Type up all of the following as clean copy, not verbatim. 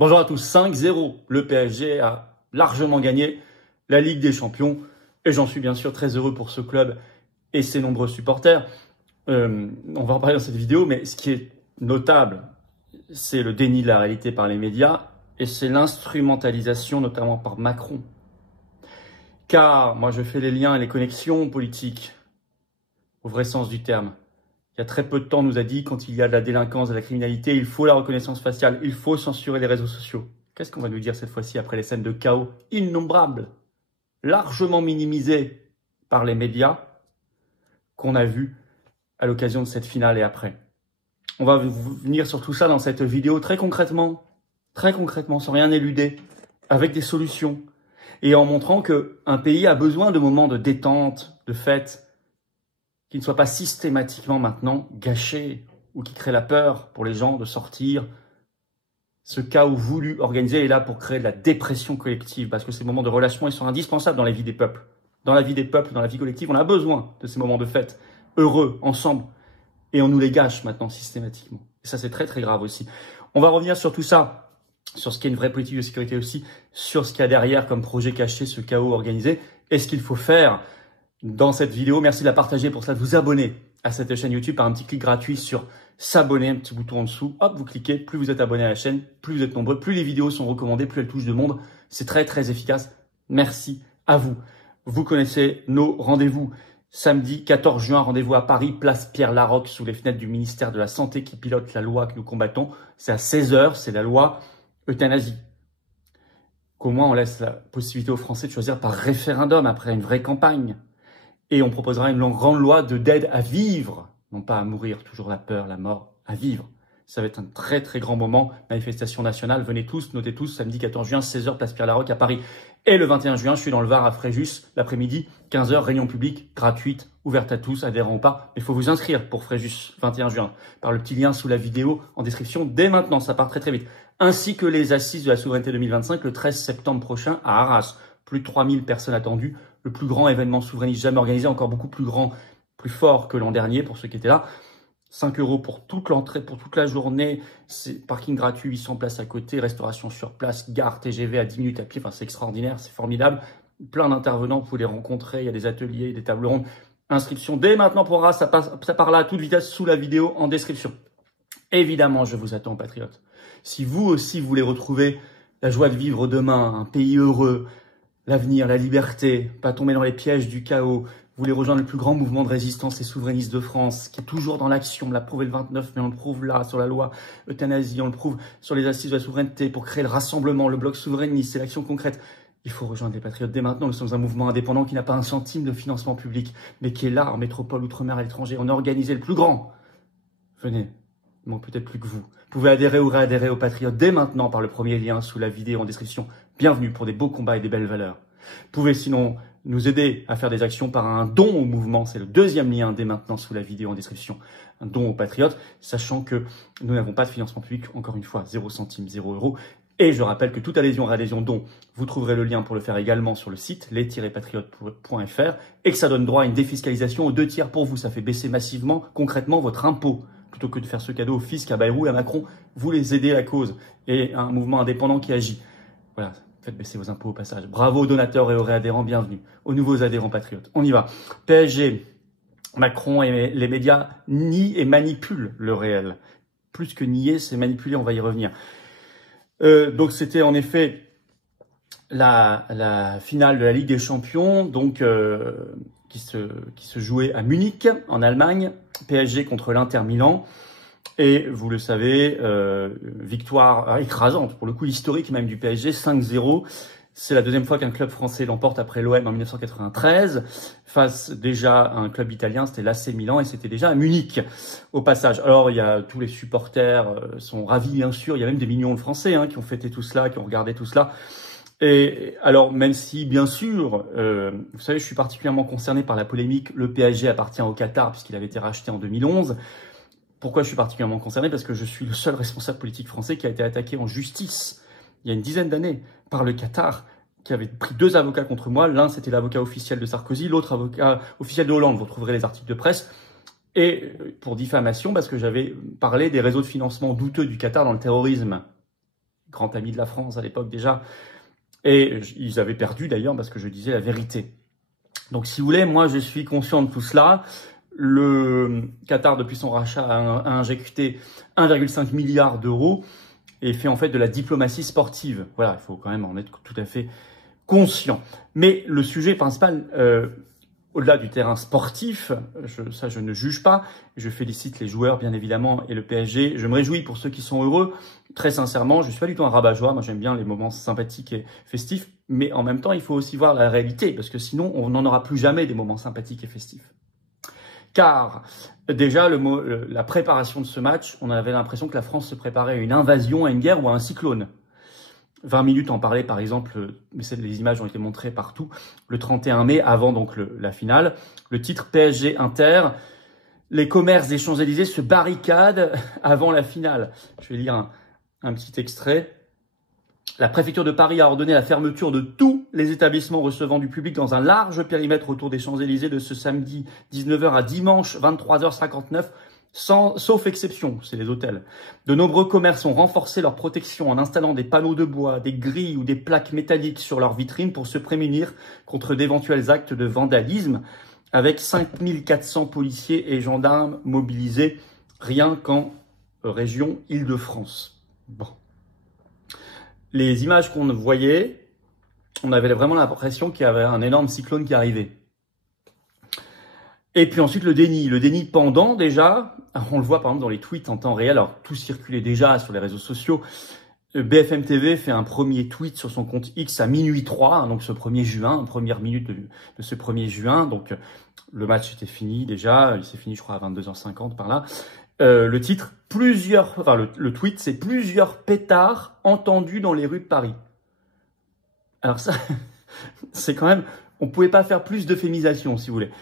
Bonjour à tous, 5-0. Le PSG a largement gagné la Ligue des Champions et j'en suis bien sûr très heureux pour ce club et ses nombreux supporters. On va en parler dans cette vidéo, mais ce qui est notable, c'est le déni de la réalité par les médias et c'est l'instrumentalisation notamment par Macron. Car moi je fais les liens et les connexions politiques au vrai sens du terme. Il y a très peu de temps, on nous a dit, quand il y a de la délinquance, de la criminalité, il faut la reconnaissance faciale, il faut censurer les réseaux sociaux. Qu'est-ce qu'on va nous dire cette fois-ci après les scènes de chaos innombrables, largement minimisées par les médias, qu'on a vues à l'occasion de cette finale et après? On va venir sur tout ça dans cette vidéo très concrètement, sans rien éluder, avec des solutions, et en montrant qu'un pays a besoin de moments de détente, de fête, qui ne soit pas systématiquement maintenant gâché ou qui crée la peur pour les gens de sortir. Ce chaos voulu, organisé est là pour créer de la dépression collective parce que ces moments de relâchement, ils sont indispensables dans la vie des peuples. Dans la vie des peuples, dans la vie collective, on a besoin de ces moments de fête, heureux, ensemble. Et on nous les gâche maintenant systématiquement. Et ça, c'est très très grave aussi. On va revenir sur tout ça, sur ce qu'est une vraie politique de sécurité aussi, sur ce qu'il y a derrière comme projet caché, ce chaos organisé, et ce qu'il faut faire dans cette vidéo. Merci de la partager, pour ça de vous abonner à cette chaîne YouTube par un petit clic gratuit sur s'abonner, un petit bouton en dessous. Hop, vous cliquez, plus vous êtes abonné à la chaîne, plus vous êtes nombreux, plus les vidéos sont recommandées, plus elles touchent de monde. C'est très très efficace. Merci à vous. Vous connaissez nos rendez-vous. Samedi 14 juin, rendez-vous à Paris, place Pierre-Laroque, sous les fenêtres du ministère de la Santé qui pilote la loi que nous combattons. C'est à 16 h, c'est la loi euthanasie. Qu'au moins on laisse la possibilité aux Français de choisir par référendum après une vraie campagne. Et on proposera une grande loi d'aide à vivre, non pas à mourir, toujours la peur, la mort, à vivre. Ça va être un très très grand moment, manifestation nationale. Venez tous, notez tous, samedi 14 juin, 16 h, place Pierre-Laroque à Paris. Et le 21 juin, je suis dans le Var à Fréjus, l'après-midi, 15 h, réunion publique, gratuite, ouverte à tous, adhérents ou pas. Il faut vous inscrire pour Fréjus, 21 juin, par le petit lien sous la vidéo en description dès maintenant, ça part très très vite. Ainsi que les assises de la souveraineté 2025 le 13 septembre prochain à Arras. Plus de 3000 personnes attendues, le plus grand événement souverainiste jamais organisé, encore beaucoup plus grand, plus fort que l'an dernier pour ceux qui étaient là. 5 € pour toute l'entrée, pour toute la journée, c'est parking gratuit, 800 places à côté, restauration sur place, gare, TGV à 10 minutes à pied, enfin c'est extraordinaire, c'est formidable. Plein d'intervenants, vous pouvez les rencontrer, il y a des ateliers, des tables rondes. Inscription dès maintenant pour Arras, ça part là à toute vitesse sous la vidéo en description. Évidemment, je vous attends, patriotes. Si vous aussi voulez retrouver la joie de vivre demain, un pays heureux, l'avenir, la liberté, pas tomber dans les pièges du chaos. Vous voulez rejoindre le plus grand mouvement de résistance et souverainiste de France, qui est toujours dans l'action. On l'a prouvé le 29, mais on le prouve là, sur la loi euthanasie, on le prouve sur les assises de la souveraineté, pour créer le rassemblement, le bloc souverainiste, c'est l'action concrète. Il faut rejoindre les patriotes dès maintenant. Nous sommes un mouvement indépendant qui n'a pas un centime de financement public, mais qui est là, en métropole, outre-mer, à l'étranger. On a organisé le plus grand. Venez, il manque peut-être plus que vous. Vous pouvez adhérer ou réadhérer aux patriotes dès maintenant par le premier lien sous la vidéo en description. Bienvenue pour des beaux combats et des belles valeurs. Vous pouvez sinon nous aider à faire des actions par un don au mouvement. C'est le deuxième lien dès maintenant sous la vidéo en description. Un don aux patriotes, sachant que nous n'avons pas de financement public, encore une fois, 0 centime, 0 €. Et je rappelle que toute adhésion, réadhésion, don, vous trouverez le lien pour le faire également sur le site les-patriotes.fr et que ça donne droit à une défiscalisation aux 2 tiers pour vous. Ça fait baisser massivement, concrètement, votre impôt. Plutôt que de faire ce cadeau au fisc, à Bayrou et à Macron, vous les aidez à la cause et un mouvement indépendant qui agit. Voilà, faites baisser vos impôts au passage. Bravo aux donateurs et aux réadhérents, bienvenue. Aux nouveaux adhérents patriotes. On y va. PSG, Macron et les médias nient et manipulent le réel. Plus que nier, c'est manipuler, on va y revenir. Donc c'était en effet la finale de la Ligue des Champions, donc qui se jouait à Munich, en Allemagne. PSG contre l'Inter Milan. Et vous le savez, victoire écrasante, pour le coup historique même du PSG, 5-0. C'est la deuxième fois qu'un club français l'emporte après l'OM en 1993, face déjà à un club italien, c'était l'AC Milan, et c'était déjà à Munich, au passage. Alors, il y a tous les supporters sont ravis, bien sûr, il y a même des millions de Français qui ont fêté tout cela, qui ont regardé tout cela. Et alors, même si, bien sûr, vous savez, je suis particulièrement concerné par la polémique, le PSG appartient au Qatar, puisqu'il avait été racheté en 2011. Pourquoi je suis particulièrement concerné? Parce que je suis le seul responsable politique français qui a été attaqué en justice, il y a une dizaine d'années, par le Qatar, qui avait pris 2 avocats contre moi. L'un, c'était l'avocat officiel de Sarkozy, l'autre avocat officiel de Hollande. Vous retrouverez les articles de presse. Et pour diffamation, parce que j'avais parlé des réseaux de financement douteux du Qatar dans le terrorisme. grand ami de la France à l'époque déjà. Et ils avaient perdu d'ailleurs parce que je disais la vérité. Donc si vous voulez, moi je suis conscient de tout cela. Le Qatar, depuis son rachat, a injecté 1,5 milliard d'euros et fait en fait de la diplomatie sportive. Voilà, il faut quand même en être tout à fait conscient. Mais le sujet principal, au-delà du terrain sportif, ça je ne juge pas. Je félicite les joueurs bien évidemment et le PSG. Je me réjouis pour ceux qui sont heureux. Très sincèrement, je suis pas du tout un rabat-joie. Moi j'aime bien les moments sympathiques et festifs. Mais en même temps, il faut aussi voir la réalité parce que sinon on n'en aura plus jamais des moments sympathiques et festifs. Car déjà, la préparation de ce match, on avait l'impression que la France se préparait à une invasion, à une guerre ou à un cyclone. 20 minutes en parlait, par exemple, mais les images ont été montrées partout, le 31 mai, avant donc la finale. Le titre PSG Inter, les commerces des Champs-Élysées se barricadent avant la finale. Je vais lire un petit extrait. La préfecture de Paris a ordonné la fermeture de tous les établissements recevant du public dans un large périmètre autour des Champs-Élysées de ce samedi 19h à dimanche 23h59, sauf exception, c'est les hôtels. De nombreux commerces ont renforcé leur protection en installant des panneaux de bois, des grilles ou des plaques métalliques sur leurs vitrines pour se prémunir contre d'éventuels actes de vandalisme, avec 5400 policiers et gendarmes mobilisés rien qu'en région Île-de-France. Bon. Les images qu'on voyait, on avait vraiment l'impression qu'il y avait un énorme cyclone qui arrivait. Et puis ensuite le déni pendant déjà, on le voit par exemple dans les tweets en temps réel, alors tout circulait déjà sur les réseaux sociaux. BFM TV fait un premier tweet sur son compte X à minuit 3, donc ce 1er juin, première minute de ce 1er juin, donc le match était fini déjà, il s'est fini je crois à 22h50 par là. Le titre, le tweet, c'est plusieurs pétards entendus dans les rues de Paris. Alors ça, c'est quand même, on pouvait pas faire plus d'euphémisation si vous voulez.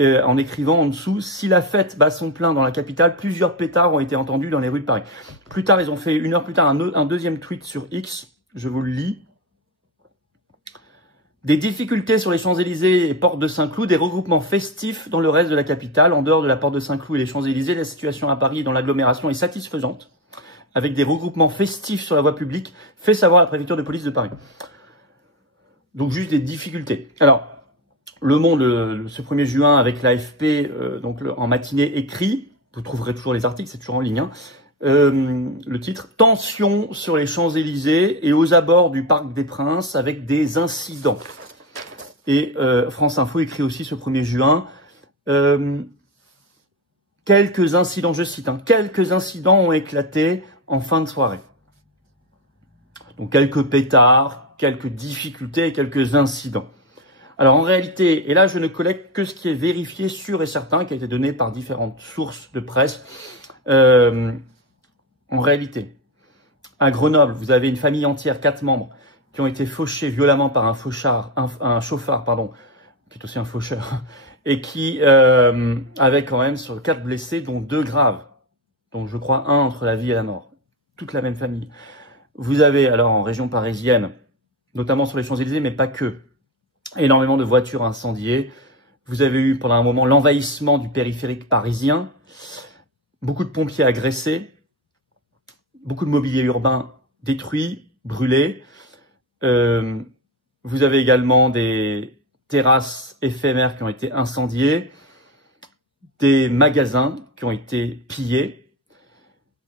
En écrivant en dessous, si la fête bat son plein dans la capitale, plusieurs pétards ont été entendus dans les rues de Paris. Plus tard, ils ont fait une heure plus tard un deuxième tweet sur X, je vous le lis. Des difficultés sur les Champs-Élysées et Porte de Saint-Cloud, des regroupements festifs dans le reste de la capitale. En dehors de la Porte de Saint-Cloud et les Champs-Élysées, la situation à Paris et dans l'agglomération est satisfaisante, avec des regroupements festifs sur la voie publique, fait savoir la préfecture de police de Paris. Donc juste des difficultés. Alors, Le Monde, ce 1er juin, avec l'AFP, en matinée écrit, vous trouverez toujours les articles, c'est toujours en ligne, hein. Le titre, tension sur les Champs-Élysées et aux abords du Parc des Princes avec des incidents. Et France Info écrit aussi ce 1er juin, quelques incidents, je cite, quelques incidents ont éclaté en fin de soirée. Donc quelques pétards, quelques difficultés, quelques incidents. Alors en réalité, et là je ne collecte que ce qui est vérifié, sûr et certain, qui a été donné par différentes sources de presse. En réalité, à Grenoble, vous avez une famille entière, 4 membres, qui ont été fauchés violemment par un chauffard, qui est aussi un faucheur, et qui avait quand même sur 4 blessés, dont 2 graves, donc je crois 1 entre la vie et la mort. Toute la même famille. Vous avez alors en région parisienne, notamment sur les Champs-Élysées, mais pas que, énormément de voitures incendiées. Vous avez eu pendant un moment l'envahissement du périphérique parisien, beaucoup de pompiers agressés, beaucoup de mobilier urbain détruit, brûlé. Vous avez également des terrasses éphémères qui ont été incendiées, des magasins qui ont été pillés.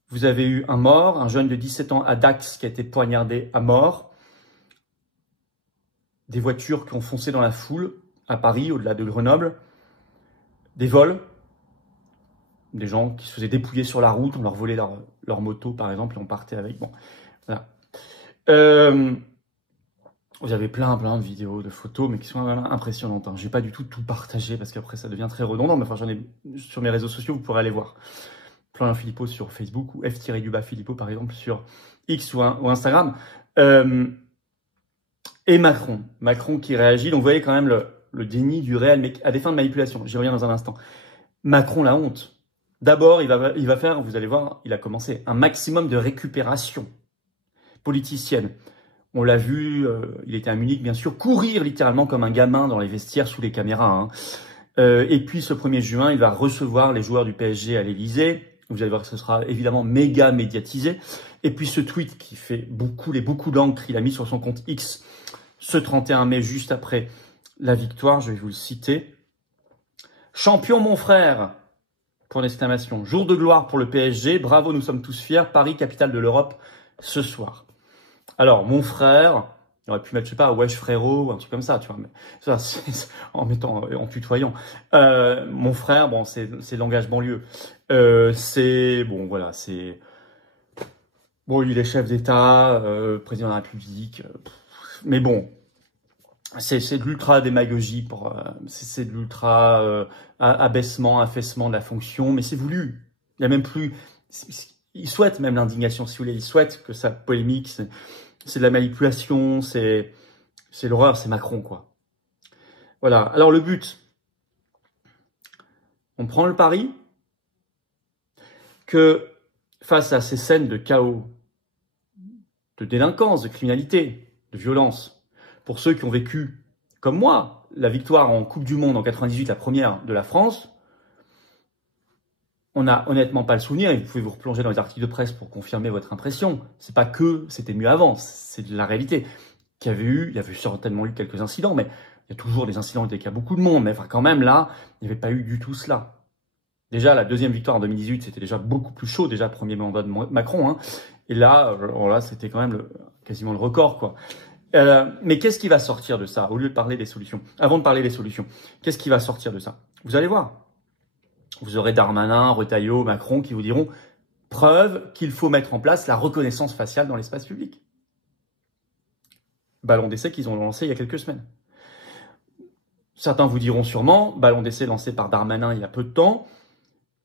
Vous avez eu un mort, un jeune de 17 ans à Dax qui a été poignardé à mort. Des voitures qui ont foncé dans la foule à Paris, au-delà de Grenoble. Des vols. Des gens qui se faisaient dépouiller sur la route, on leur volait leur moto par exemple et on partait avec. Bon, voilà. Vous avez plein de vidéos, de photos, mais qui sont impressionnantes. Je n'ai pas du tout partagé parce qu'après ça devient très redondant. Mais enfin, j'en ai sur mes réseaux sociaux, vous pourrez aller voir. Florian Philippot sur Facebook ou F-Philippot par exemple sur X ou Instagram. Et Macron qui réagit. Donc vous voyez quand même le déni du réel, mais à des fins de manipulation. J'y reviens dans un instant. Macron, la honte. D'abord, il va faire, vous allez voir, il a commencé un maximum de récupération politicienne. On l'a vu, il était à Munich, bien sûr, courir littéralement comme un gamin dans les vestiaires sous les caméras. Et puis, ce 1er juin, il va recevoir les joueurs du PSG à l'Élysée. Vous allez voir que ce sera évidemment méga médiatisé. Et puis ce tweet qui fait beaucoup d'encre, il a mis sur son compte X ce 31 mai, juste après la victoire. Je vais vous le citer. Champion mon frère, pour l'exclamation. Jour de gloire pour le PSG. Bravo, nous sommes tous fiers. Paris, capitale de l'Europe, ce soir. Alors, mon frère, il aurait pu mettre, je sais pas, wesh frérot, ou un truc comme ça, tu vois. Mais ça, c'est en tutoyant. Mon frère, bon, c'est le langage banlieue. Bon, voilà, bon, il est chef d'État, président de la République. Mais bon, c'est de l'ultra démagogie, c'est de l'ultra abaissement, affaissement de la fonction, mais c'est voulu. Il y a même plus. Il souhaite même l'indignation, si vous voulez. Il souhaite que ça polémique. C'est de la manipulation, c'est l'horreur, c'est Macron, quoi. Voilà. Alors le but, on prend le pari que face à ces scènes de chaos, de délinquance, de criminalité, de violence, pour ceux qui ont vécu, comme moi, la victoire en Coupe du Monde en 98, la première de la France, on n'a honnêtement pas le souvenir, et vous pouvez vous replonger dans les articles de presse pour confirmer votre impression. C'est pas que c'était mieux avant, c'est de la réalité. Il y avait certainement eu quelques incidents, mais il y a toujours des incidents dès qu'il y a beaucoup de monde. Mais enfin, quand même, là, il n'y avait pas eu du tout cela. Déjà, la deuxième victoire en 2018, c'était déjà beaucoup plus chaud, déjà premier mandat de Macron. Hein. Et là, c'était quand même quasiment le record, quoi. Mais qu'est-ce qui va sortir de ça, au lieu de parler des solutions? Avant de parler des solutions, qu'est-ce qui va sortir de ça? Vous allez voir. Vous aurez Darmanin, Retailleau, Macron qui vous diront « Preuve qu'il faut mettre en place la reconnaissance faciale dans l'espace public ». Ballon d'essai qu'ils ont lancé il y a quelques semaines. Certains vous diront sûrement « Ballon d'essai lancé par Darmanin il y a peu de temps,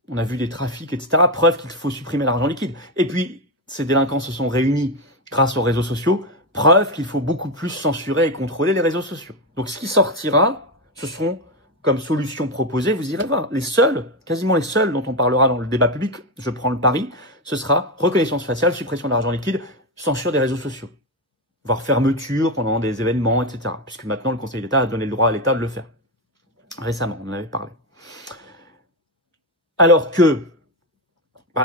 on a vu des trafics, etc. Preuve qu'il faut supprimer l'argent liquide. » Et puis, ces délinquants se sont réunis grâce aux réseaux sociaux. Preuve qu'il faut beaucoup plus censurer et contrôler les réseaux sociaux. Donc, ce qui sortira, ce sont, comme solution proposée, vous irez voir, quasiment les seuls dont on parlera dans le débat public, je prends le pari, ce sera reconnaissance faciale, suppression de l'argent liquide, censure des réseaux sociaux, voire fermeture pendant des événements, etc. Puisque maintenant, le Conseil d'État a donné le droit à l'État de le faire. Récemment, on en avait parlé. Alors que,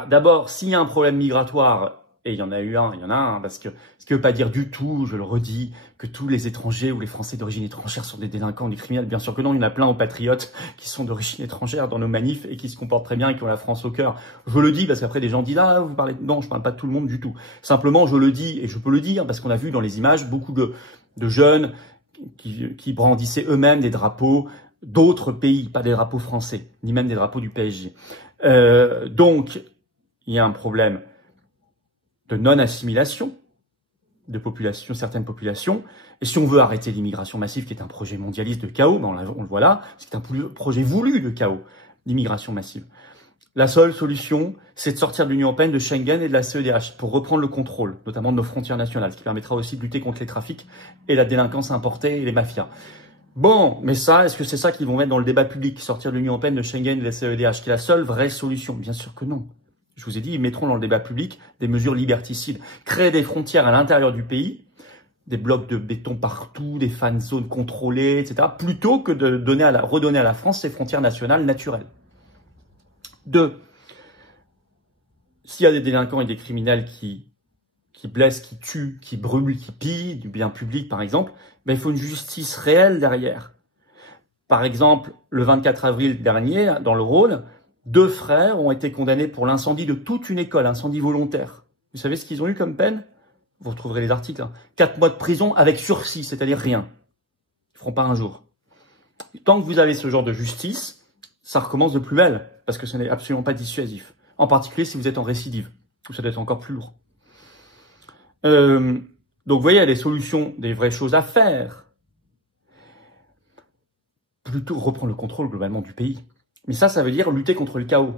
d'abord, s'il y a un problème migratoire, et il y en a un, parce que ce qui ne veut pas dire du tout, je le redis, que tous les étrangers ou les Français d'origine étrangère sont des délinquants, des criminels. Bien sûr que non, il y en a plein aux patriotes qui sont d'origine étrangère dans nos manifs et qui se comportent très bien et qui ont la France au cœur. Je le dis parce qu'après des gens disent « Ah, vous parlez… » Non, je ne parle pas de tout le monde du tout. Simplement, je le dis et je peux le dire parce qu'on a vu dans les images beaucoup de jeunes qui brandissaient eux-mêmes des drapeaux d'autres pays, pas des drapeaux français, ni même des drapeaux du PSG. Donc, il y a un problème de non-assimilation de certaines populations. Et si on veut arrêter l'immigration massive, qui est un projet mondialiste de chaos, on le voit là, c'est un projet voulu de chaos, l'immigration massive. La seule solution, c'est de sortir de l'Union européenne, de Schengen et de la CEDH pour reprendre le contrôle, notamment de nos frontières nationales, ce qui permettra aussi de lutter contre les trafics et la délinquance importée et les mafias. Bon, mais ça, est-ce que c'est ça qu'ils vont mettre dans le débat public, sortir de l'Union européenne, de Schengen et de la CEDH, qui est la seule vraie solution? Bien sûr que non. Je vous ai dit, ils mettront dans le débat public des mesures liberticides, créer des frontières à l'intérieur du pays, des blocs de béton partout, des fan zones contrôlées, etc., plutôt que de redonner à la France ses frontières nationales naturelles. 2. S'il y a des délinquants et des criminels qui blessent, qui tuent, qui brûlent, qui pillent du bien public, par exemple, il faut une justice réelle derrière. Par exemple, le 24 avril dernier, dans le Rhône, 2 frères ont été condamnés pour l'incendie de toute une école, incendie volontaire. Vous savez ce qu'ils ont eu comme peine? Vous retrouverez les articles. 4 mois de prison avec sursis, c'est-à-dire rien. Ils ne feront pas un jour. Tant que vous avez ce genre de justice, ça recommence de plus belle, parce que ce n'est absolument pas dissuasif. En particulier si vous êtes en récidive, où ça doit être encore plus lourd. Donc vous voyez, il y a des solutions, des vraies choses à faire. Plutôt reprendre le contrôle globalement du pays. Mais ça veut dire lutter contre le chaos.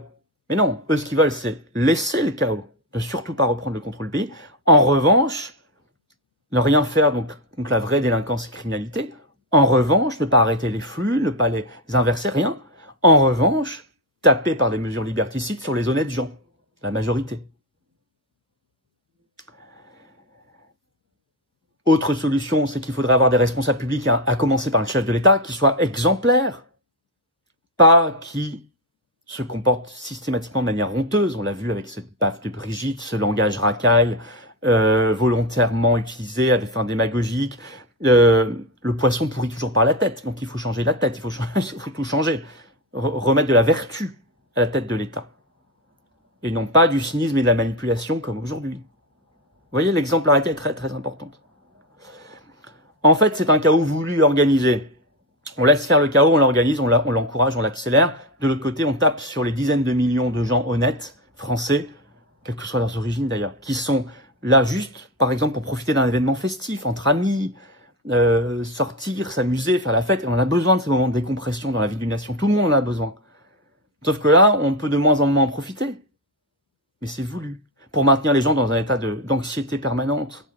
Mais non, eux, ce qu'ils veulent, c'est laisser le chaos, ne surtout pas reprendre le contrôle du pays. En revanche, ne rien faire donc contre la vraie délinquance et criminalité. En revanche, ne pas arrêter les flux, ne pas les inverser, rien. En revanche, taper par des mesures liberticides sur les honnêtes gens, la majorité. Autre solution, c'est qu'il faudrait avoir des responsables publics, à commencer par le chef de l'État, qui soient exemplaires. Pas qui se comporte systématiquement de manière honteuse. On l'a vu avec cette baffe de Brigitte, ce langage racaille, volontairement utilisé à des fins démagogiques. Le poisson pourrit toujours par la tête, donc il faut changer la tête, il faut tout changer. Remettre de la vertu à la tête de l'État. Et non pas du cynisme et de la manipulation comme aujourd'hui. Vous voyez, l'exemplarité est très très importante. En fait, c'est un chaos voulu et organisé. On laisse faire le chaos, on l'organise, on l'encourage, on l'accélère. De l'autre côté, on tape sur les dizaines de millions de gens honnêtes, français, quelles que soient leurs origines d'ailleurs, qui sont là juste, par exemple, pour profiter d'un événement festif, entre amis, sortir, s'amuser, faire la fête. Et on a besoin de ces moments de décompression dans la vie d'une nation. Tout le monde en a besoin. Sauf que là, on peut de moins en moins en profiter. Mais c'est voulu. Pour maintenir les gens dans un état d'anxiété permanente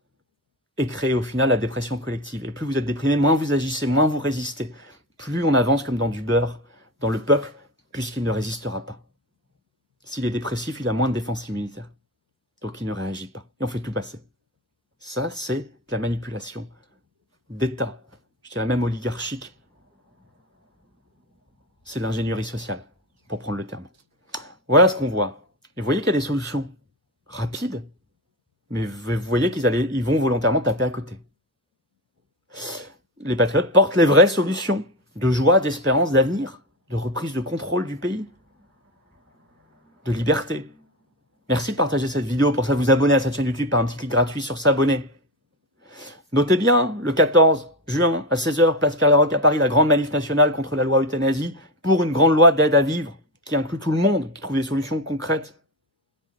et créer au final la dépression collective. Et plus vous êtes déprimé, moins vous agissez, moins vous résistez. Plus on avance comme dans du beurre dans le peuple, puisqu'il ne résistera pas. S'il est dépressif, il a moins de défense immunitaire. Donc il ne réagit pas. Et on fait tout passer. Ça, c'est de la manipulation d'État. Je dirais même oligarchique. C'est de l'ingénierie sociale, pour prendre le terme. Voilà ce qu'on voit. Et vous voyez qu'il y a des solutions rapides, mais vous voyez ils vont volontairement taper à côté. Les patriotes portent les vraies solutions de joie, d'espérance, d'avenir, de reprise de contrôle du pays, de liberté. Merci de partager cette vidéo, pour ça vous abonner à cette chaîne YouTube par un petit clic gratuit sur s'abonner. Notez bien, le 14 juin à 16h, place Pierre-Laroque à Paris, la grande manif nationale contre la loi euthanasie pour une grande loi d'aide à vivre qui inclut tout le monde, qui trouve des solutions concrètes.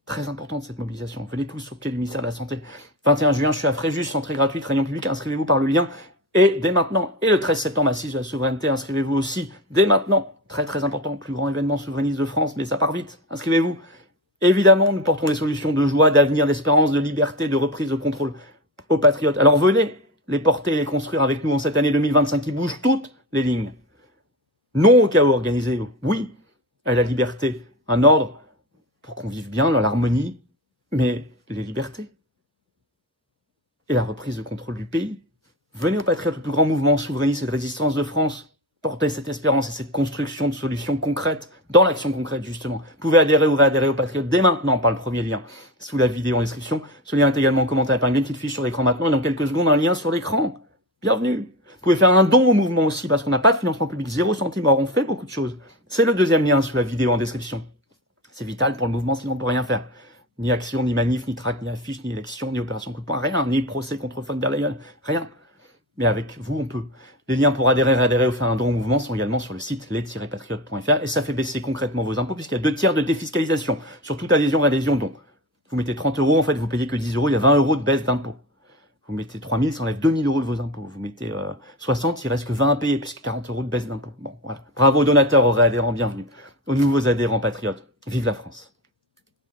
Très importante cette mobilisation. Venez tous au pied du ministère de la Santé. 21 juin, je suis à Fréjus, entrée gratuite, réunion publique. Inscrivez-vous par le lien. Et dès maintenant, et le 13 septembre, assise de la souveraineté, inscrivez-vous aussi dès maintenant. Très très important, plus grand événement souverainiste de France, mais ça part vite. Inscrivez-vous. Évidemment, nous portons des solutions de joie, d'avenir, d'espérance, de liberté, de reprise de contrôle aux patriotes. Alors venez les porter et les construire avec nous en cette année 2025 qui bouge toutes les lignes. Non au chaos organisé, oui à la liberté, un ordre pour qu'on vive bien dans l'harmonie, mais les libertés et la reprise de contrôle du pays. Venez aux patriotes, le plus grand mouvement souverainiste et de résistance de France. Portez cette espérance et cette construction de solutions concrètes, dans l'action concrète justement. Vous pouvez adhérer ou réadhérer aux patriotes dès maintenant par le premier lien sous la vidéo en description. Ce lien est également en commentaire avec une petite fiche sur l'écran maintenant et dans quelques secondes un lien sur l'écran. Bienvenue. Vous pouvez faire un don au mouvement aussi parce qu'on n'a pas de financement public, 0 centime. Or on fait beaucoup de choses. C'est le deuxième lien sous la vidéo en description. C'est vital pour le mouvement, sinon on ne peut rien faire. Ni action, ni manif, ni tract, ni affiche, ni élection, ni opération coup de poing, rien. Ni procès contre von der Leyen, rien. Mais avec vous, on peut. Les liens pour adhérer, réadhérer ou faire un don au mouvement sont également sur le site les-patriotes.fr et ça fait baisser concrètement vos impôts puisqu'il y a 2 tiers de défiscalisation sur toute adhésion, réadhésion, don. Vous mettez 30 €, en fait, vous payez que 10 €, il y a 20 € de baisse d'impôts. Vous mettez 3 000, ça enlève 2 000 € de vos impôts. Vous mettez 60, il reste que 20 à payer puisque 40 € de baisse d'impôts. Bon, voilà. Bravo aux donateurs, aux réadhérents, bienvenue. Aux nouveaux adhérents patriotes. Vive la France.